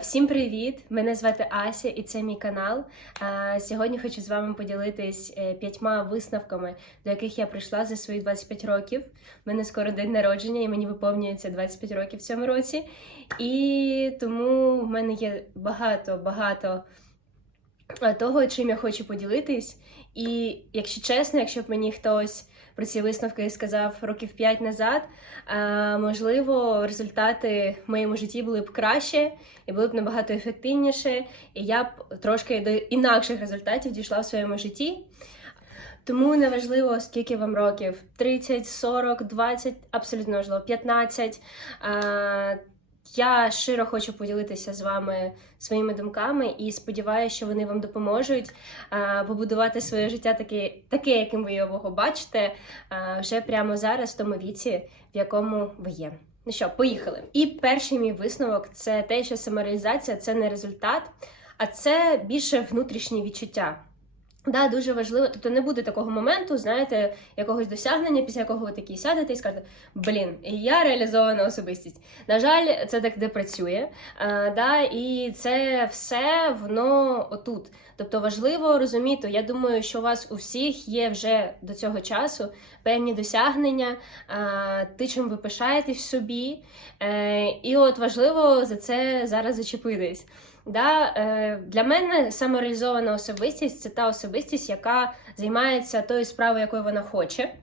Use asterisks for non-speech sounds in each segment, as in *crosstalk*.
Всім привіт! Мене звати Ася, і це мій канал. А, Сьогодні хочу з вами поділитись е, п'ятьма висновками, до яких я прийшла за свої 25 років. У мене скоро день народження, і мені виповнюється 25 років в цьому році. І тому в мене є багато багато е, того, чим я хочу поділитись. І якщо чесно, якщо б мені хтось про ці висновки сказав років 5 назад, можливо, результати в моєму житті були б краще і були б набагато ефективніше, і я б трошки до інакших результатів дійшла в своєму житті. Тому неважливо, скільки вам років: 30, 40, 20, абсолютно важливо, 15. Я щиро хочу поділитися з вами своїми думками і сподіваюся, що вони вам допоможуть побудувати своє життя таке, таке, яким ви його бачите, вже прямо зараз, в тому віці, в якому ви є. Ну що, поїхали. І перший мій висновок це те, що самореалізація це не результат, а це більше внутрішнє відчуття. Да, дуже важливо, тобто не буде такого моменту, знаєте, якогось досягнення, після якого ви такі сядете і скажете, блін, я реалізована особистість. На жаль, це так не працює. А, да, І це все воно отут. Тобто важливо розуміти, я думаю, що у вас у всіх є вже до цього часу певні досягнення, а, ти чим ви пишаєтесь собі. Е, І от важливо за це зараз зачепитись. Да, е, Для мене самореалізована особистість це та особистість, яка займається тою справою, якою вона хоче.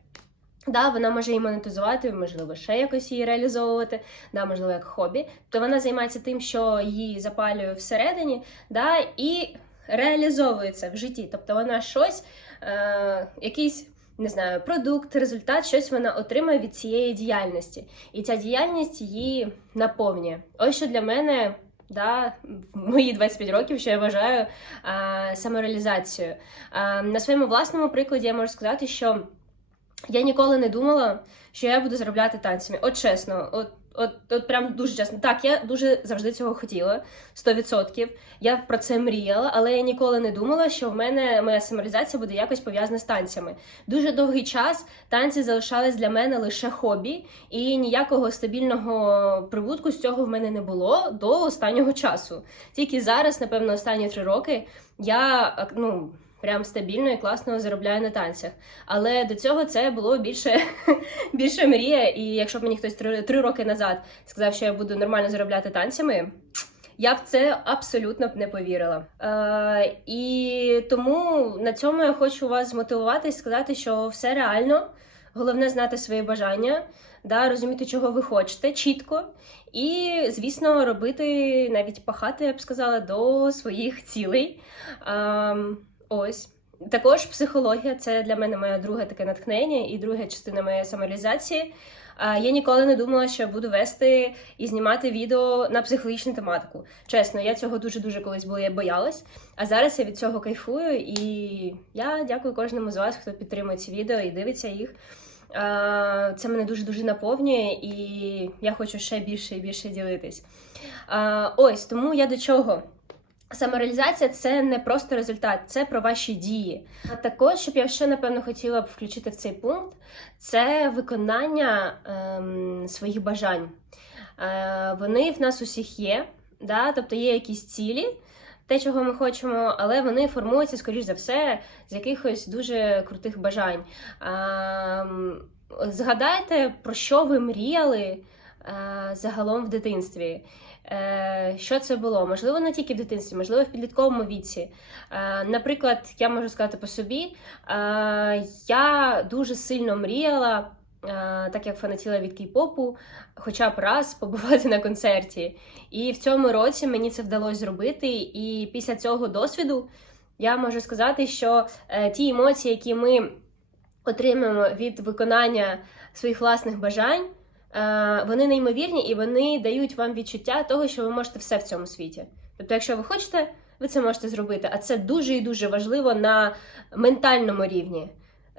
Да, Вона може її монетизувати, можливо, ще якось її реалізовувати, да, можливо, як хобі. То вона займається тим, що її запалює всередині, да, і реалізовується в житті. Тобто вона щось, е, якийсь. Не знаю, продукт, результат, щось вона отримає від цієї діяльності. І ця діяльність її наповнює. Ось що для мене да, в мої 25 років, що я вважаю а, самореалізацією. А, на своєму власному прикладі я можу сказати, що я ніколи не думала, що я буду заробляти танцями. От чесно, от. От, от прям дуже чесно. Так, я дуже завжди цього хотіла, 100%. Я про це мріяла, але я ніколи не думала, що в мене моя самореалізація буде якось пов'язана з танцями. Дуже довгий час танці залишались для мене лише хобі, і ніякого стабільного прибутку з цього в мене не було до останнього часу. Тільки зараз, напевно, останні три роки я ну прям стабільно і класно заробляю на танцях. Але до цього це було більше *laughs* більше мрія. І якщо б мені хтось три, три роки назад сказав, що я буду нормально заробляти танцями. Я в це абсолютно б не повірила. Е, І тому на цьому я хочу вас змотивувати і сказати, що все реально. Головне знати свої бажання, да, розуміти, чого ви хочете чітко, і, звісно, робити навіть пахати, я б сказала, до своїх цілей. Е, Ось. Також психологія це для мене моє друге таке натхнення і друга частина моєї самореалізації. Я ніколи не думала, що буду вести і знімати відео на психологічну тематику. Чесно, я цього дуже дуже колись була, боялась. А зараз я від цього кайфую, і я дякую кожному з вас, хто підтримує ці відео і дивиться їх. Це мене дуже дуже наповнює, і я хочу ще більше і більше ділитись. Ось тому я до чого. Самореалізація це не просто результат, це про ваші дії. А також, щоб я ще напевно хотіла б включити в цей пункт, це виконання ем, своїх бажань. Е, Вони в нас усіх є, да? тобто є якісь цілі, те, чого ми хочемо, але вони формуються, скоріш за все, з якихось дуже крутих бажань. Е, Згадайте, про що ви мріяли загалом в дитинстві. Е, що це було? Можливо, не тільки в дитинстві, можливо, в підлітковому віці. Е, наприклад, я можу сказати по собі, е, я дуже сильно мріяла, так як фанатіла від кей-попу, хоча б раз *laughs* побувати на концерті. І в цьому році мені це вдалося зробити. І після цього досвіду я можу сказати, що ті емоції, які ми отримуємо від виконання своїх власних бажань. Е, вони неймовірні і вони дають вам відчуття того, що ви можете все в цьому світі. Тобто, якщо ви хочете, ви це можете зробити. А це дуже і дуже важливо на ментальному рівні.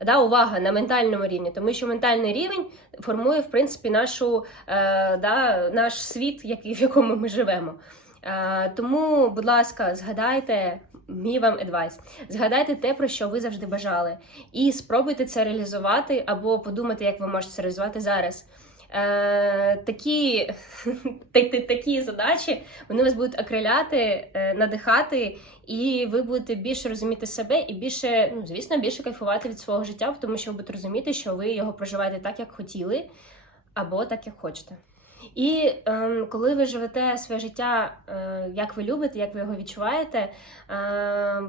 Да, Увага на ментальному рівні, тому що ментальний рівень формує, в принципі, нашу, е, да, наш світ, в якому ми живемо. Е, тому, будь ласка, згадайте мій вам адвайс. Згадайте те, про що ви завжди бажали, і спробуйте це реалізувати або подумати, як ви можете це реалізувати зараз. Е, такі, *laughs* та- та- такі задачі вони вас будуть окриляти, е, надихати, і ви будете більше розуміти себе і більше, ну звісно, більше кайфувати від свого життя, тому що ви будете розуміти, що ви його проживаєте так, як хотіли, або так, як хочете. І ем, коли ви живете своє життя, е, як ви любите, як ви його відчуваєте, е,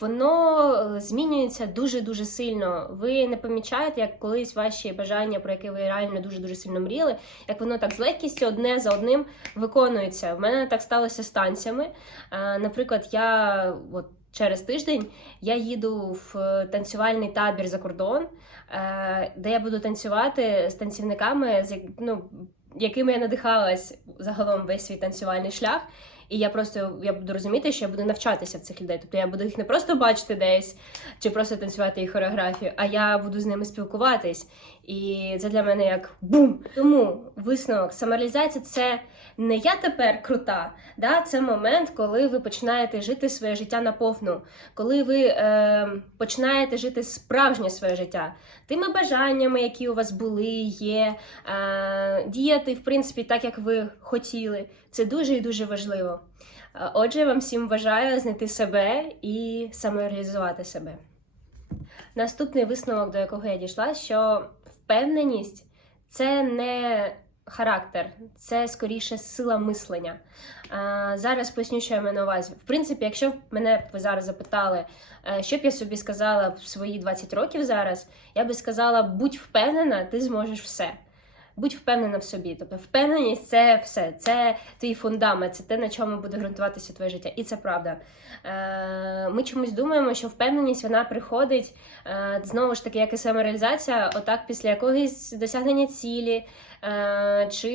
воно е, змінюється дуже дуже сильно. Ви не помічаєте, як колись ваші бажання, про які ви реально дуже дуже сильно мріяли, як воно так з легкістю одне за одним виконується. В мене так сталося з танцями. Е, наприклад, я от. Через тиждень я їду в е, танцювальний табір за кордон, де я буду танцювати з танцівниками, ну, якими я надихалась загалом весь свій танцювальний шлях. І я просто я буду розуміти, що я буду навчатися в цих людей. Тобто я буду їх не просто бачити десь чи просто танцювати їх хореографію, а я буду з ними спілкуватись. І це для мене як бум. Тому висновок самореалізація це не я тепер крута. Да? Це момент, коли ви починаєте жити своє життя наповну, коли ви е, починаєте жити справжнє своє життя тими бажаннями, які у вас були, є, е, діяти в принципі так, як ви хотіли. Це дуже і дуже важливо. Е, Отже, вам всім бажаю знайти себе і самореалізувати себе. Наступний висновок, до якого я дійшла, що впевненість це не характер, це скоріше сила мислення. А, зараз поясню, що я маю на увазі. В принципі, якщо б мене ви зараз запитали, е, що б я собі сказала в свої 20 років зараз, я би сказала: будь впевнена, ти зможеш все. Будь впевнена в собі. Тобто, впевненість це все, це твій фундамент, це те, на чому буде ґрунтуватися твоє життя. І це правда. Е, Ми чомусь думаємо, що впевненість вона приходить е, знову ж таки, як і самореалізація, отак після якогось досягнення цілі, е, чи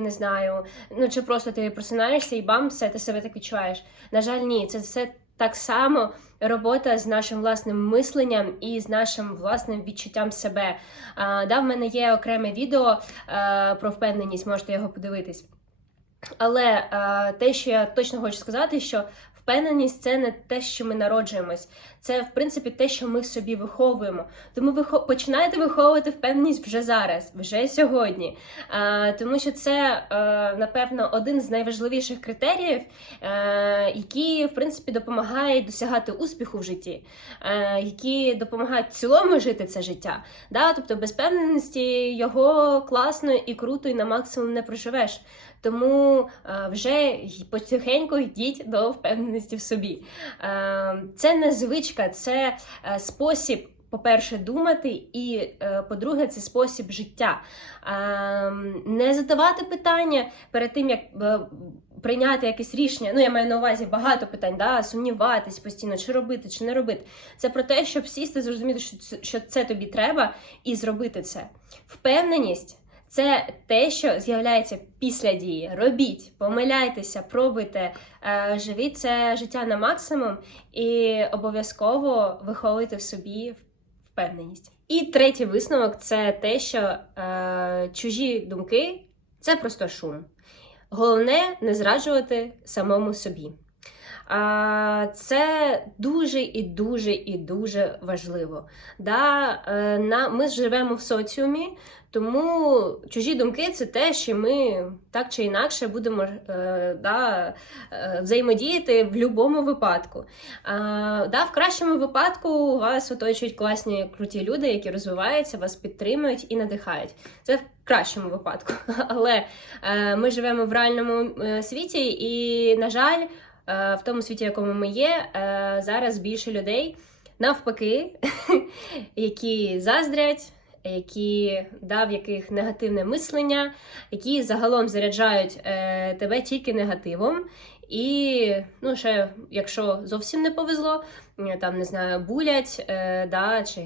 не знаю, ну чи просто ти просинаєшся і бам, все, ти себе так відчуваєш. На жаль, ні, це все так само робота з нашим власним мисленням і з нашим власним відчуттям себе. А, да, в мене є окреме відео а, про впевненість, можете його подивитись. Але а, те, що я точно хочу сказати, що впевненість це не те, що ми народжуємось, це в принципі те, що ми собі виховуємо. Тому ви починаєте виховувати впевненість вже зараз, вже сьогодні. Е, тому що це, е, напевно, один з найважливіших критеріїв, е, які в принципі допомагають досягати успіху в житті, е, які допомагають в цілому жити це життя. Да? Тобто без впевненості його класно і круто, і на максимум не проживеш. Тому вже потихеньку йдіть до впевненості в собі. Це не звичка, це е, спосіб. По-перше, думати, і е, по-друге, це спосіб життя. Е, не задавати питання перед тим, як е, прийняти якесь рішення. Ну, я маю на увазі багато питань, да? сумніватись постійно, чи робити, чи не робити. Це про те, щоб сісти, зрозуміти, що це тобі треба, і зробити це. Впевненість. Це те, що з'являється після дії. Робіть, помиляйтеся, пробуйте, е, живіть це життя на максимум і обов'язково виховуйте в собі впевненість. І третій висновок це те, що е, чужі думки це просто шум. Головне не зраджувати самому собі. Це дуже і дуже і дуже важливо. Да, е, Ми живемо в соціумі, тому чужі думки це те, що ми так чи інакше будемо е, да, е, взаємодіяти в будь-якому випадку. А, да, В кращому випадку вас оточують класні круті люди, які розвиваються, вас підтримують і надихають. Це в кращому випадку. *laughs* Але е, ми живемо в реальному е, світі, і, на жаль, е, в тому світі, в якому ми є, е, зараз більше людей навпаки, *laughs* які заздрять. Які да, в яких негативне мислення, які загалом заряджають е, тебе тільки негативом, і ну, ще, якщо зовсім не повезло, е, там не знаю, булять е, да, чи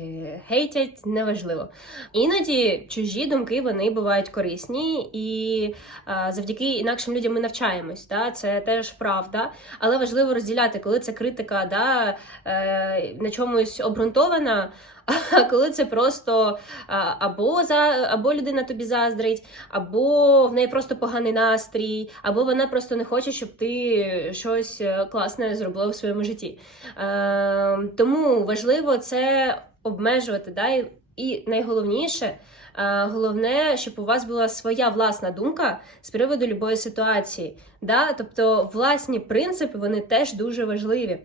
хейтять, неважливо. Іноді чужі думки вони бувають корисні, і е, завдяки інакшим людям ми навчаємось. Да, Це теж правда. Але важливо розділяти, коли це критика да, е, на чомусь обґрунтована. А *laughs* коли це просто або за або людина тобі заздрить, або в неї просто поганий настрій, або вона просто не хоче, щоб ти щось е, класне зробила в своєму житті. Е, тому важливо це обмежувати. Да? І, найголовніше Е, Головне, щоб у вас була своя власна думка з приводу любої ситуації. Да? Тобто, власні принципи вони теж дуже важливі.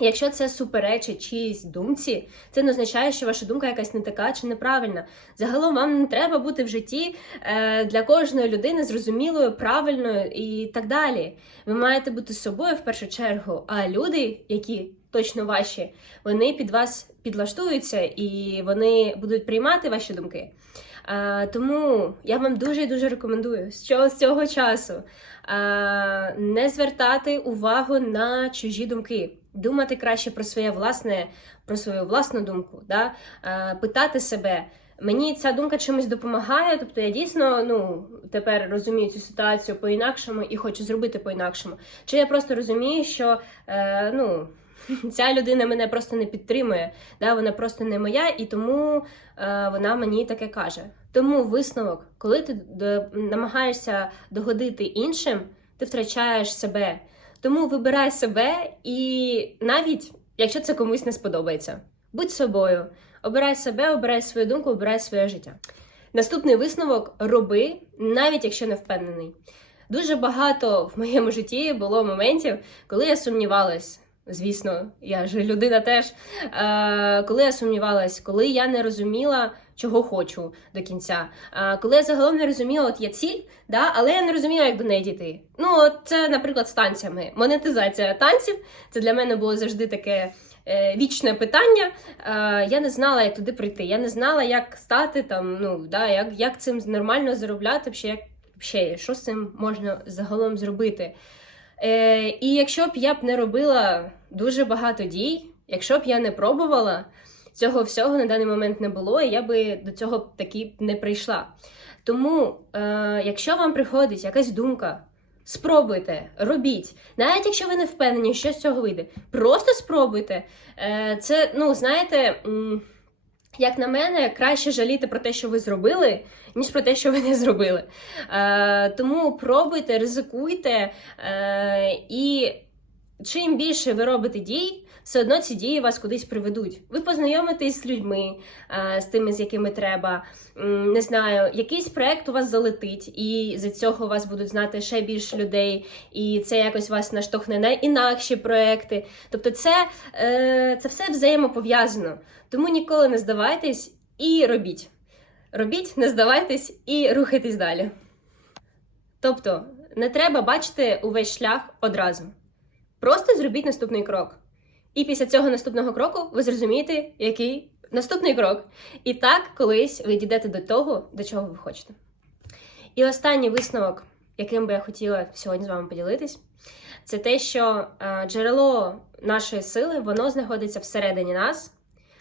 Якщо це суперечить чиїсь думці, це не означає, що ваша думка якась не така чи неправильна. Загалом вам не треба бути в житті е, для кожної людини зрозумілою, правильною і так далі. Ви маєте бути собою в першу чергу. А люди, які точно ваші, вони під вас підлаштуються і вони будуть приймати ваші думки. Е, тому я вам дуже дуже рекомендую що з цього часу е, не звертати увагу на чужі думки, думати краще про своє власне, про свою власну думку, да? е, питати себе. Мені ця думка чимось допомагає, тобто я дійсно ну тепер розумію цю ситуацію по-інакшому і хочу зробити по-інакшому. Чи я просто розумію, що е, ну *laughs* ця людина мене просто не підтримує, да, вона просто не моя, і тому е, вона мені таке каже. Тому висновок, коли ти намагаєшся догодити іншим, ти втрачаєш себе. Тому вибирай себе, і навіть якщо це комусь не сподобається, будь собою, обирай себе, обирай свою думку, обирай своє життя. Наступний висновок роби, навіть якщо не впевнений. Дуже багато в моєму житті було моментів, коли я сумнівалась. Звісно, я ж людина теж. Е, коли я сумнівалась, коли я не розуміла, чого хочу до кінця. Е, коли я загалом не розуміла, от є ціль, да, але я не розуміла, як до неї дійти. Ну, от це, наприклад, з танцями. Монетизація танців це для мене було завжди таке. е, Вічне питання, я не знала, як туди прийти. Я не знала, як стати там, ну да, як, як цим нормально заробляти, як ще, що з цим можна загалом зробити. Е, і якщо б я б не робила дуже багато дій, якщо б я не пробувала, цього всього на даний момент не було, і я би до цього таки не прийшла. Тому, е, якщо вам приходить якась думка, спробуйте, робіть. Навіть якщо ви не впевнені, що з цього вийде, просто спробуйте. Е, це, ну, знаєте. Як на мене, краще жаліти про те, що ви зробили, ніж про те, що ви не зробили. Е, тому пробуйте, ризикуйте, е, і чим більше ви робите дій, все одно ці дії вас кудись приведуть. Ви познайомитесь з людьми, е, з тими, з якими треба. Не знаю, якийсь проект у вас залетить, і за цього вас будуть знати ще більше людей, і це якось вас наштовхне на інакші проекти. Тобто, це, е, це все взаємопов'язано. Тому ніколи не здавайтесь і робіть. Робіть, не здавайтесь і рухайтесь далі. Тобто, не треба бачити увесь шлях одразу. Просто зробіть наступний крок. І після цього наступного кроку ви зрозумієте, який наступний крок. І так колись ви дійдете до того, до чого ви хочете. І останній висновок, яким би я хотіла сьогодні з вами поділитись, це те, що е, джерело нашої сили воно знаходиться всередині нас,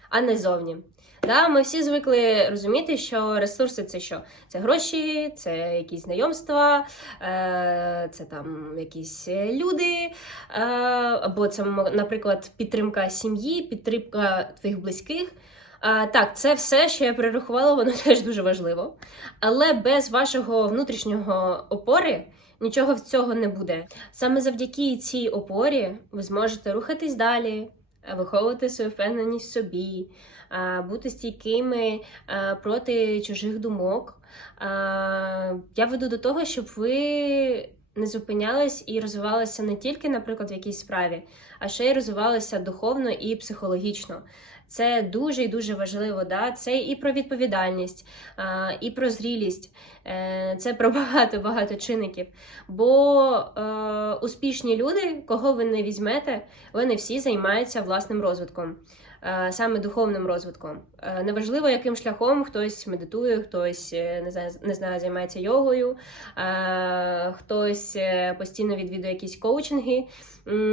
а не зовні. Да, ми всі звикли розуміти, що ресурси це що? Це гроші, це якісь знайомства, е, це там якісь люди, е, або це, наприклад, підтримка сім'ї, підтримка твоїх близьких. Так, це все, що я перерахувала, воно *laughs* теж дуже важливо. Але без вашого внутрішнього опори нічого в цього не буде. Саме завдяки цій опорі ви зможете рухатись далі, виховувати свою впевненість в собі, бути стійкими проти чужих думок. Я веду до того, щоб ви не зупинялись і розвивалися не тільки, наприклад, в якійсь справі, а ще й розвивалися духовно і психологічно. Це дуже і дуже важливо. Да? Це і про відповідальність, і про зрілість, Е, це про багато багато чинників. Бо е, успішні люди, кого ви не візьмете, вони всі займаються власним розвитком. Е, Саме духовним розвитком. Е, Неважливо, яким шляхом хтось медитує, хтось е, не знаю, не знаю, займається йогою, хтось постійно відвідує якісь коучинги.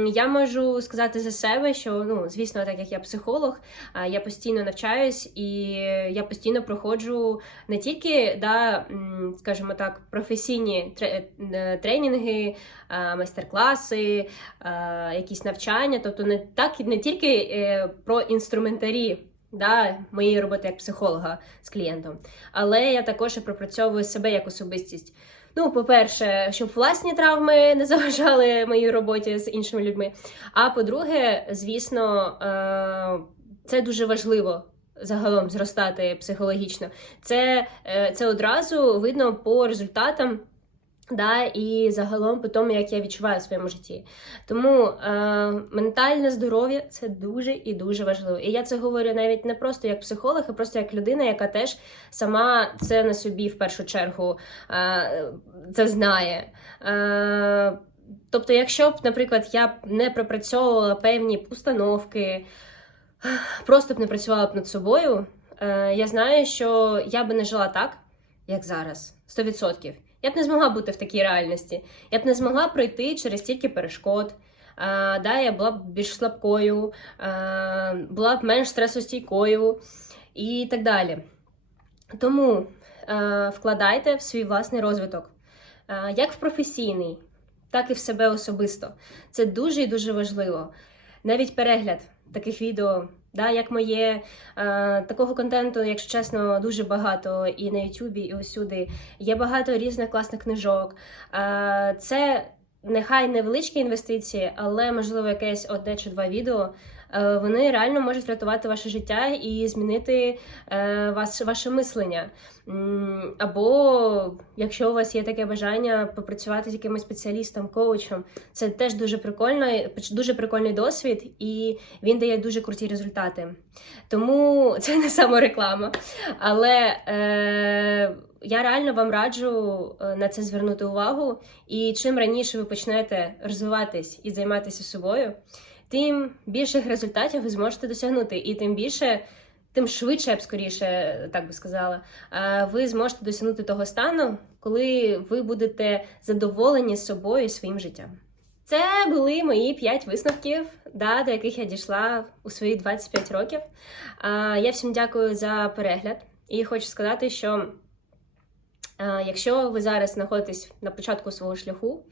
Я можу сказати за себе, що ну, звісно, так як я психолог, я постійно навчаюсь і я постійно проходжу не тільки, да, скажімо так, професійні тренінги, майстер-класи, якісь навчання, тобто не так не тільки про інструментарі. Да, моєї роботи як психолога з клієнтом, але я також і пропрацьовую себе як особистість. Ну, по-перше, щоб власні травми не заважали моїй роботі з іншими людьми. А по-друге, звісно, е, це дуже важливо загалом зростати психологічно, це, е, це одразу видно по результатам. Да, і загалом по тому, як я відчуваю в своєму житті. Тому е, ментальне здоров'я це дуже і дуже важливо. І я це говорю навіть не просто як психолог, а просто як людина, яка теж сама це на собі в першу чергу е, це знає. Е, тобто, якщо б, наприклад, я б не пропрацьовувала певні установки, просто б не працювала б над собою, е, я знаю, що я би не жила так, як зараз, 100%. Я б не змогла бути в такій реальності. Я б не змогла пройти через стільки перешкод. А, да, я була б більш слабкою, а, була б менш стресостійкою і так далі. Тому а, вкладайте в свій власний розвиток, а, як в професійний, так і в себе особисто. Це дуже і дуже важливо. Навіть перегляд таких відео, да, як моє, е, такого контенту, якщо чесно, дуже багато і на Ютубі, і усюди. Є багато різних класних книжок. Е, це нехай невеличкі інвестиції, але можливо якесь одне чи два відео. Е, Вони реально можуть врятувати ваше життя і змінити е, ваше мислення. Або якщо у вас є таке бажання попрацювати з якимось спеціалістом, коучем, це теж дуже прикольно, дуже прикольний досвід, і він дає дуже круті результати. Тому *laughs* це не самореклама. Але е, я реально вам раджу е, на це звернути увагу. І чим раніше ви почнете розвиватись і займатися собою, тим більших результатів ви зможете досягнути, і тим більше. Тим швидше, я б скоріше, так би сказала, ви зможете досягнути того стану, коли ви будете задоволені собою і своїм життям. Це були мої 5 висновків, да, до яких я дійшла у свої 25 років. Я всім дякую за перегляд і хочу сказати, що якщо ви зараз знаходитесь на початку свого шляху,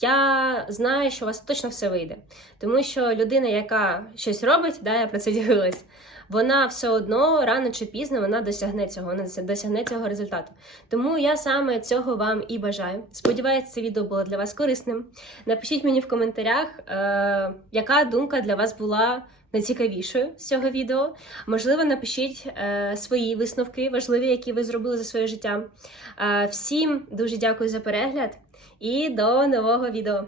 я знаю, що у вас точно все вийде. Тому що людина, яка щось робить, да, я про це *laughs* дивилась, вона все одно рано чи пізно вона досягне цього, вона досягне цього результату. Тому я саме цього вам і бажаю. Сподіваюсь, це відео було для вас корисним. Напишіть мені в коментарях, е, яка думка для вас була найцікавішою з цього відео. Можливо, напишіть е, свої висновки, важливі, які ви зробили за своє життя. Е, всім дуже дякую за перегляд і до нового відео.